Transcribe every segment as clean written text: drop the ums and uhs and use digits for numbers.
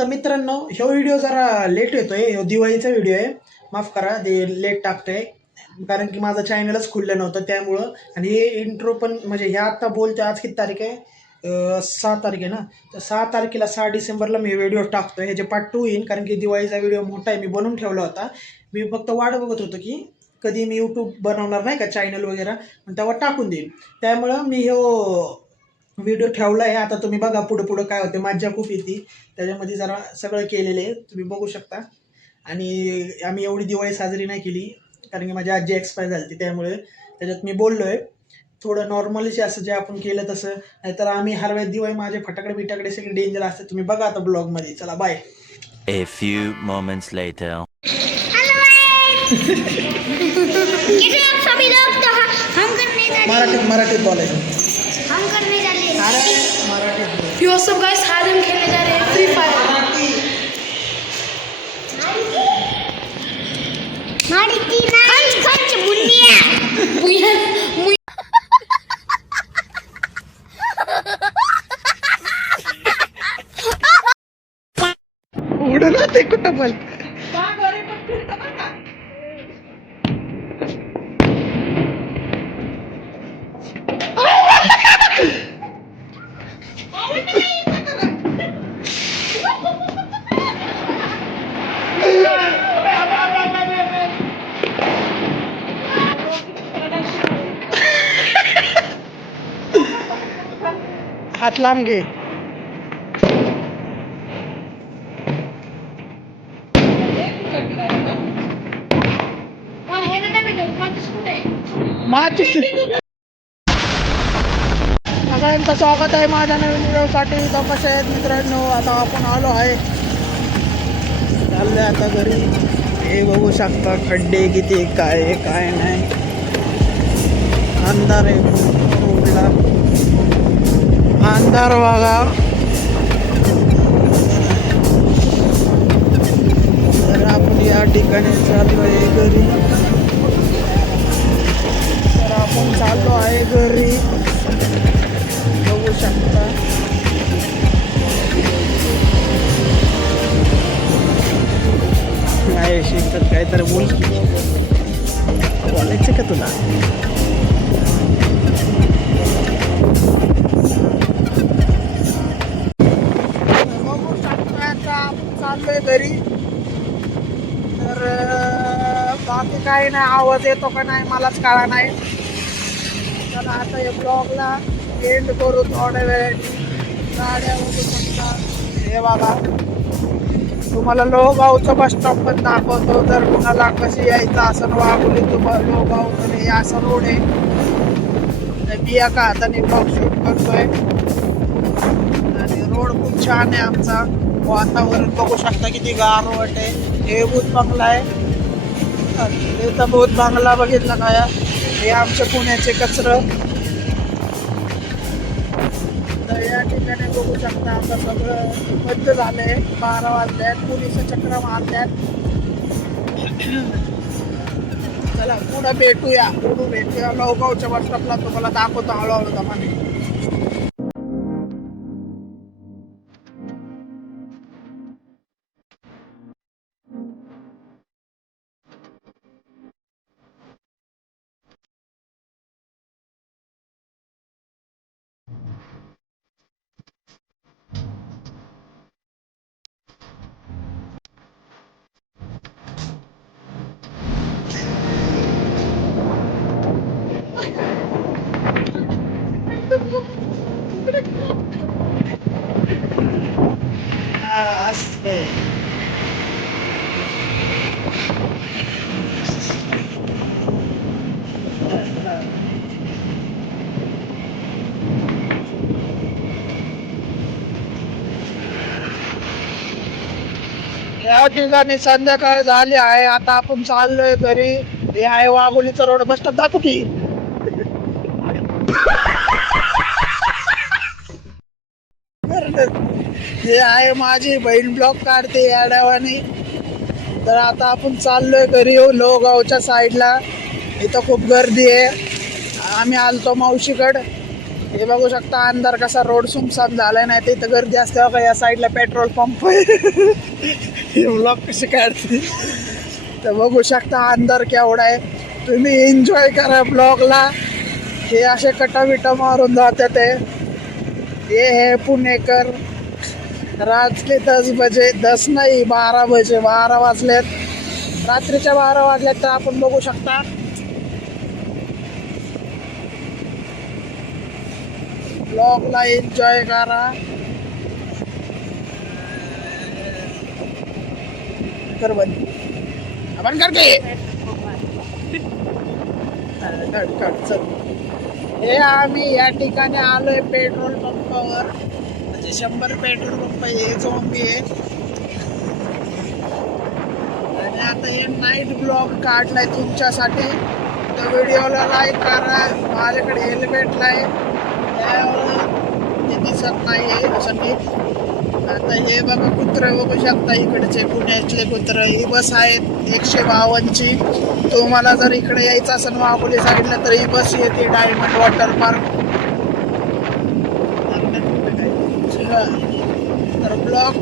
तर मित्रांनो, ह्यो व्हिडिओ जरा लेट येतोय. ह्यो दिवाळीचा व्हिडिओ आहे. माफ करा, ते लेट टाकतोय कारण की माझं चॅनलच खुललं नव्हतं त्यामुळं. आणि हे इंट्रो पण म्हणजे ह्या आत्ता बोलतोय. आज किती तारीख आहे? 6 तारीख आहे ना. तर 6 तारखेला 6 डिसेंबरला मी व्हिडिओ टाकतोय. ह्याचे पार्ट 2 येईन कारण की दिवाळीचा व्हिडिओ मोठा आहे, मी बनवून ठेवला होता. मी फक्त वाट बघत होतो की कधी मी यूट्यूब बनवणार नाही का चॅनल वगैरे, तेव्हा टाकून देईन. त्यामुळं मी ह्यो व्हिडिओ ठेवला आहे. आता तुम्ही बघा पुढं पुढं काय होते, मज्जा खूप येते त्याच्यामध्ये. जरा सगळं केलेलं आहे, तुम्ही बघू शकता. आणि आम्ही एवढी दिवाळी साजरी नाही केली कारण की माझी आजी एक्सपायर झाली, त्यामुळे त्याच्यात मी बोललो आहे थोडं नॉर्मलीच असं जे आपण केलं तसं. नाहीतर आम्ही हर वेळेस दिवाळी माझे फटाकडे बिटाकडे सगळे डेंजर असतात. तुम्ही बघा आता ब्लॉगमध्ये. चला bye. A few moments later. कैसे आप सभी लोग, तो हम करने जा रहे हैं, मराठीत बोलायचं. हम करने जा रहे हैं अरे मराठीत बोल. यो सब गाइस आज हम खेलने जा रहे हैं फ्री फायर। मारी तीन खंच खंच बुनिया उडला ते कुठं पण. हात लांब घे. सगळ्यांचं स्वागत आहे माझ्या नवीन व्हिडिओसाठी. तर कसे आहेत मित्रांनो, आता आपण आलो आहे, चाललोय आता घरी. हे बघू शकता खड्डे किती, काय आहे काय नाही. अंधार आहे रोडला, अंधार बघा. तर आपण या ठिकाणी चाललो आहे घरी. तर आपण चाललो आहे घरी, बघू शकता. काय शिकत काहीतरी बोलायचं का तुला? बघू शकता आता आपण चाललोय घरी. तर बाकी काही नाही, आवाज येतो का नाही मलाच कळा नाही. चला आता या ब्लॉगला एंड करू थोड्या वेळाने. गाड्या बघू शकता. हे बघा, तुम्हाला लोहगावचं बस स्टॉप पण दाखवतो. जर कुणाला कशी यायचं असं वागुली तुम्हाला लोहगाव, तर हे असं रोड आहे. मी एका हाताने ब्लॉग शूट करतोय आणि रोड खूप छान आहे आमचा. वातावरण बघू शकता किती गारवट आहे. हे भूत बंगला आहे. हे तर भूत बंगला बघितला काय, हे आमच्या पुण्याचे कचरं. तर या ठिकाणी बघू शकता आता सगळं बंद झालंय. 12 वाजल्यात, पोलिस चक्र मारल्यात. चला पुढं भेटूया लोहगावच्या बस स्टॉपला. तुम्हाला दाखवतो हळूहळू दमाने. असते या ठिकाणी संध्याकाळ झाली आहे. आता आपण चाललोय घरी. हे आहे वाघोलीचा रोड. बस स्टॉप दाखवू की. हे आहे माझी बहीण ब्लॉग काढते या डावाने. तर आता आपण चाललोय घरी. लोहगावच्या साईडला इथं खूप गर्दी आहे. आम्ही आलतो मावशीकडं. हे बघू शकता अंधार कसा रोड सुमसाम झालाय, नाही तर इथं गर्दी असते बघा. या साईडला पेट्रोल पंप आहे. हे ब्लॉग कसे काढते तर बघू शकता अंधार केवढा आहे. तुम्ही एन्जॉय करा ब्लॉगला. हे असे कटाविटा मारून जाते ते. हे है पुणेकर. रात के 10 बजे, 10 नाही 12 बजे, 12 वाजलेत, रात्रीच्या 12 वाजल्यात. तर आपण बघू शकता ब्लॉगला एन्जॉय करा. कर बंद, बंद कर के कट. चल, हे आम्ही या ठिकाणी आलोय पेट्रोल पंपावर. म्हणजे 100 पेट्रोल पंप हे झोंबी आहे. आणि आता हे नाईट ब्लॉग काढलाय तुमच्यासाठी. तर व्हिडिओला लाईक करा. माझ्याकडे हेल्मेट आहे त्यामुळं ते दिसत नाही आहे असं नीट. आता हे बघा कुत्रं बघू शकता इकडचे पुण्यातले कुत्रं. ही बस आहेत 152ची. तुम्हाला जर इकडे यायचं असेल वाघोली साईडला तर ही बस येते डायमंड वॉटर पार्क. तर ब्लॉग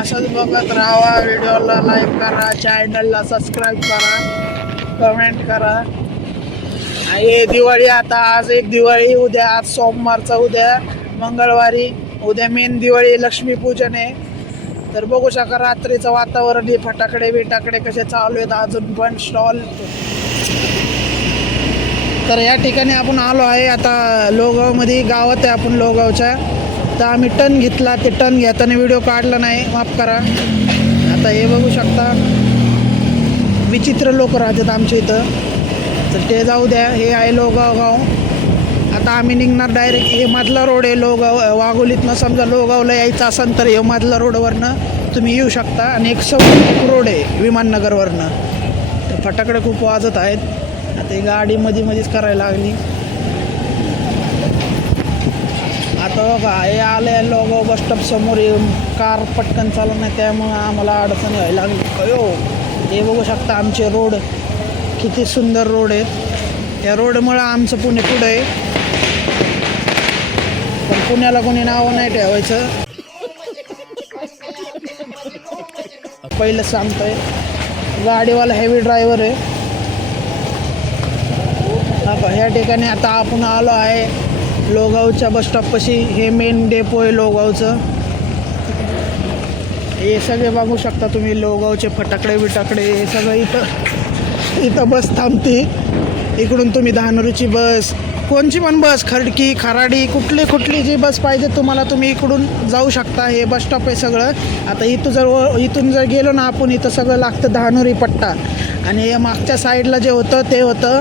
असंच बघत राहा. व्हिडिओला लाईक करा, चॅनलला सबस्क्राईब करा, कमेंट करा. हे दिवाळी आता आज एक दिवाळी, उद्या आज सोमवारचा, उद्या मंगळवारी, उद्या मेन दिवाळी लक्ष्मीपूजन आहे. तर बघू शका रात्रीचं वातावरण. हे फटाकडे बिटाकडे कसे चालू आहेत अजून पण स्टॉल. तर या ठिकाणी आपण आलो आहे आता लोगावमध्ये. गावात आहे आपण लोगावच्या. तर आम्ही टर्न घेतला. ते टर्न घेताना व्हिडिओ काढला नाही, माफ करा. आता हे बघू शकता विचित्र लोक राहतात आमच्या इथं. तर ते जाऊ द्या. हे आहे लोगाव गाव. आता आम्ही निघणार डायरेक्ट. हे मधला रोड आहे लोगाव वाघोलीतनं. समजा लोगावला यायचं असेल तर हे मधला रोडवरनं तुम्ही येऊ शकता. आणि एक समोर रोड आहे विमाननगरवरनं. तर फटाकडे खूप वाजत आहेत. आता ही गाडी मधीच करायला लागली. आता बघा हे आलं लोगाव बसस्टॉप समोर. कार पटकन चालत नाही त्यामुळं आम्हाला अडचण व्हायला लागली. अयो, हे बघू शकता आमचे रोड किती सुंदर रोड आहेत. या रोडमुळं आमचं पुणे पुढं आहे. पण पुण्याला कोणी नावं नाही ठेवायचं. पहिलं सांगतोय गाडीवाला हेवी ड्रायव्हर आहे. ह्या ठिकाणी आता आपण आलो आहे लोगावच्या बसस्टॉपपाशी. हे मेन डेपो आहे लोगावचं. हे सगळे बघू शकता तुम्ही लोगावचे फटाकडे बिटाकडे हे सगळं इथं बस थांबते. इकडून तुम्ही धानोरीची बस, कोणची पण बस, खडकी खराडी कुठली जी बस पाहिजे तुम्हाला तुम्ही इकडून जाऊ शकता. हे बस स्टॉप आहे सगळं. आता इथून जर गेलो ना आपण, इथं सगळं लागतं धानोरी पट्टा. आणि या मागच्या साईडला जे होतं ते होतं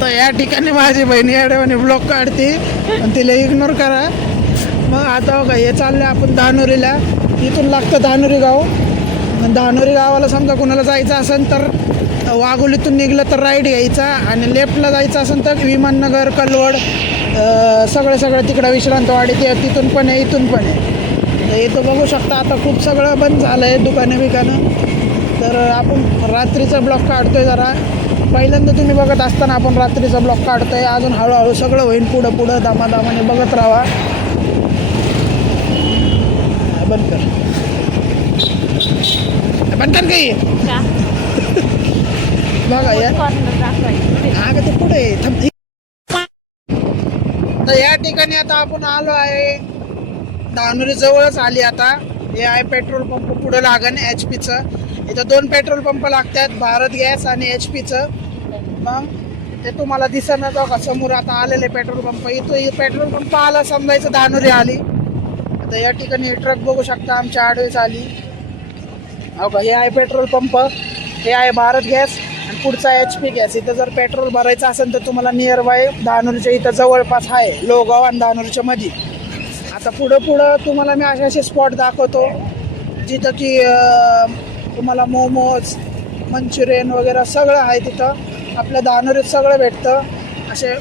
तर या ठिकाणी माझी बहिणी अडवणी ब्लॉग काढते आणि तिला इग्नोर करा. मग आता बघा हे चाललं आपण धानोरीला. इथून लागतं धानोरी गाव. धानोरी गावाला समजा कोणाला जायचं असेल तर वाघोलीतून निघलं तर राईट घ्यायचा. आणि लेफ्टला जायचं असेल तर विमाननगर, कलवड, सगळं तिकडं विश्रांतवाडी ते तिथून पण आहे, इथून पण आहे. तर इथं बघू शकता आता खूप सगळं बंद झालं आहे, दुकानं. तर आपण रात्रीचा ब्लॉग काढतोय जरा. पहिल्यांदा तुम्ही बघत असताना आपण रात्रीचा ब्लॉग काढतोय. अजून हळूहळू सगळं होईल पुढं दामादामाने बघत राहा. बंद कर काही बघा या अगं ते पुढे तर या ठिकाणी आता आपण आलो आहे धानोरी जवळच आली आता. हे आहे पेट्रोल पंप पुढं लागण HP-चं. इथं 2 पेट्रोल पंप लागतात, भारत गॅस आणि HP-चं. मग ते तुम्हाला दिसणार का समोर आता आलेले पेट्रोल पंप. इथं पेट्रोल पंप आला समजायचं धानोरी आली. आता या ठिकाणी ट्रक बघू शकता आमच्या आडवेच आली. हो का, हे आहे पेट्रोल पंप. हे आहे भारत गॅस आणि पुढचा HP गॅस. इथं जर पेट्रोल भरायचं असेल तर तुम्हाला नियर बाय धानोरीच्या इथं जवळपास आहे लोगाव आणि धानोरीच्या मध्ये. आता पुढं तुम्हाला मी असे स्पॉट दाखवतो जिथं की तुम्हाला मोमोज, मंचुरियन वगैरे सगळं आहे. तिथं आपल्या धानोरीत सगळं भेटतं. असे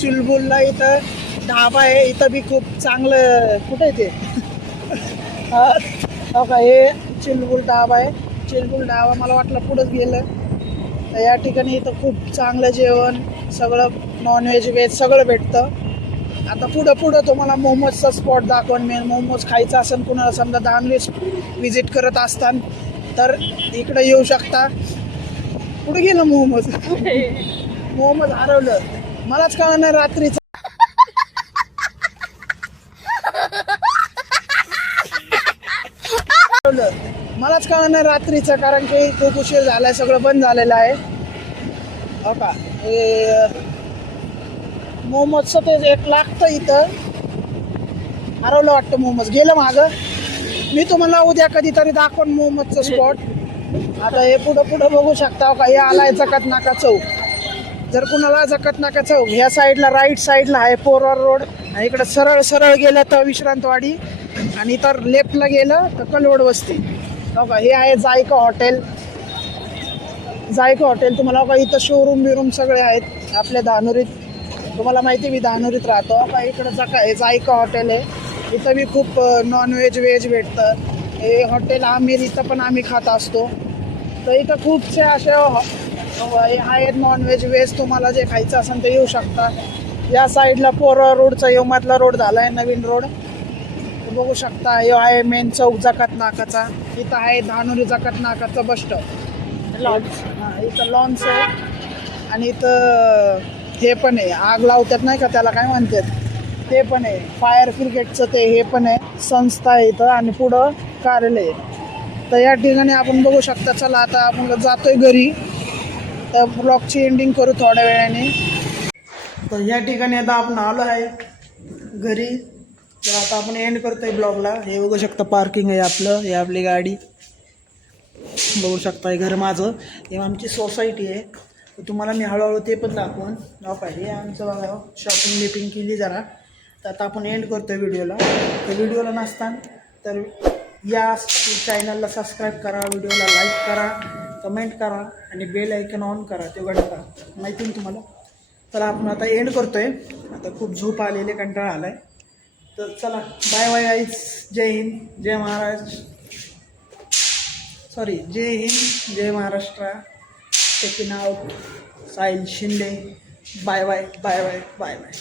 चुलबुलला इथं ढाबा आहे. इथं बी खूप चांगलं कुठं आहे ते हो का, हे चिलबुल डाबा आहे. चिलबुल डाबा मला वाटलं पुढंच गेलं. तर या ठिकाणी इथं खूप चांगलं जेवण, सगळं नॉनव्हेज व्हेज सगळं भेटतं. आता पुढं तुम्हाला मोमोजचा स्पॉट दाखवून मी. मोमोज खायचं असेल कुणाला, समजा धानवीस विजिट करत असतान तर इकडं येऊ शकता. कुठे गेलं मोमोज? मोमोज हरवलं, मलाच कळलं नाही रात्रीचं. मलाच कळलं नाही रात्रीचं, कारण की खूप उशीर झालाय, सगळं बंद झालेलं आहे. हो का, हे मोमोजचं ते एक लागतं इथं, हरवलं वाटतं मोमोज, गेलं मागं. मी तुम्हाला उद्या कधीतरी दाखवून मोमोजचं स्पॉट. आता हे पुढं बघू शकता. का हे आलाय जकात नाका चौक. जर कुणाला जकात नाका चौक ह्या साईडला राईट साईडला आहे पोरवार रोड, आणि इकडं सरळ गेलं तर विश्रांतवाडी, आणि तर लेफ्टला गेलं तर कलवड वस्ती. हो का, हे आहे जायका हॉटेल. जायका हॉटेल तुम्हाला हो का, इथं शोरूम बिरूम सगळे आहेत आपल्या धानोरीत. तुम्हाला माहिती मी धानोरीत राहतो. हो का, इकडं जायका हॉटेल आहे. इथं बी खूप नॉनव्हेज व्हेज भेटतं. हे हॉटेल आमिर, इथं पण आम्ही खात असतो. तर इथं खूपसे असे हे आहेत नॉनव्हेज व्हेज. तुम्हाला जे खायचं असेल ते येऊ शकता. या साईडला पोरवा रोडचा योमातला रोड झाला आहे, नवीन रोड बघू शकता. हे आहे मेन चौक जकात नाकाचा. इथं आहे धानोरी जकात नाकाचं बस स्टॉप, लॉन्च. हां, इथं लॉन्च आहे. आणि इथं हे पण आहे, आग लावतात नाही का, त्याला काय म्हणतात ते पण आहे, फायर ब्रिगेडचं ते हे पण आहे, संस्था आहे इथं. आणि पुढं कार्यालय आहे. तर या ठिकाणी आपण बघू शकता. चला आता आपण जातोय घरी, तर ब्लॉगची एंडिंग करू थोड्या वेळाने. तर या ठिकाणी आता आपण आलो आहे घरी. तर आता आपण एंड करतोय ब्लॉगला. हे बघू शकता पार्किंग आहे आपलं, हे आपली गाडी बघू शकता. हे घर माझं, हे आमची सोसायटी आहे. तर तुम्हाला मी हळूहळू ते पण दाखवून काय हे आमचं बघा शॉपिंग बिपिंग केली जरा. तर आता आपण एंड करतोय व्हिडिओला. तर व्हिडिओला नसताना तर या चॅनलला सबस्क्राईब करा, व्हिडिओला लाईक करा, कमेंट करा, आणि बेल आयकन ऑन करा, ते घंटा करा, माहिती ना तुम्हाला. तर आपण आता एंड करतोय. आता खूप झोप आलेले, कंटाळा आलाय. तर चला बाय बाय गाईज. जय हिंद, जय महाराष्ट्र. जय हिंद, जय Maharashtra. Taking out Sahil Shinde. Bye bye bye bye bye bye.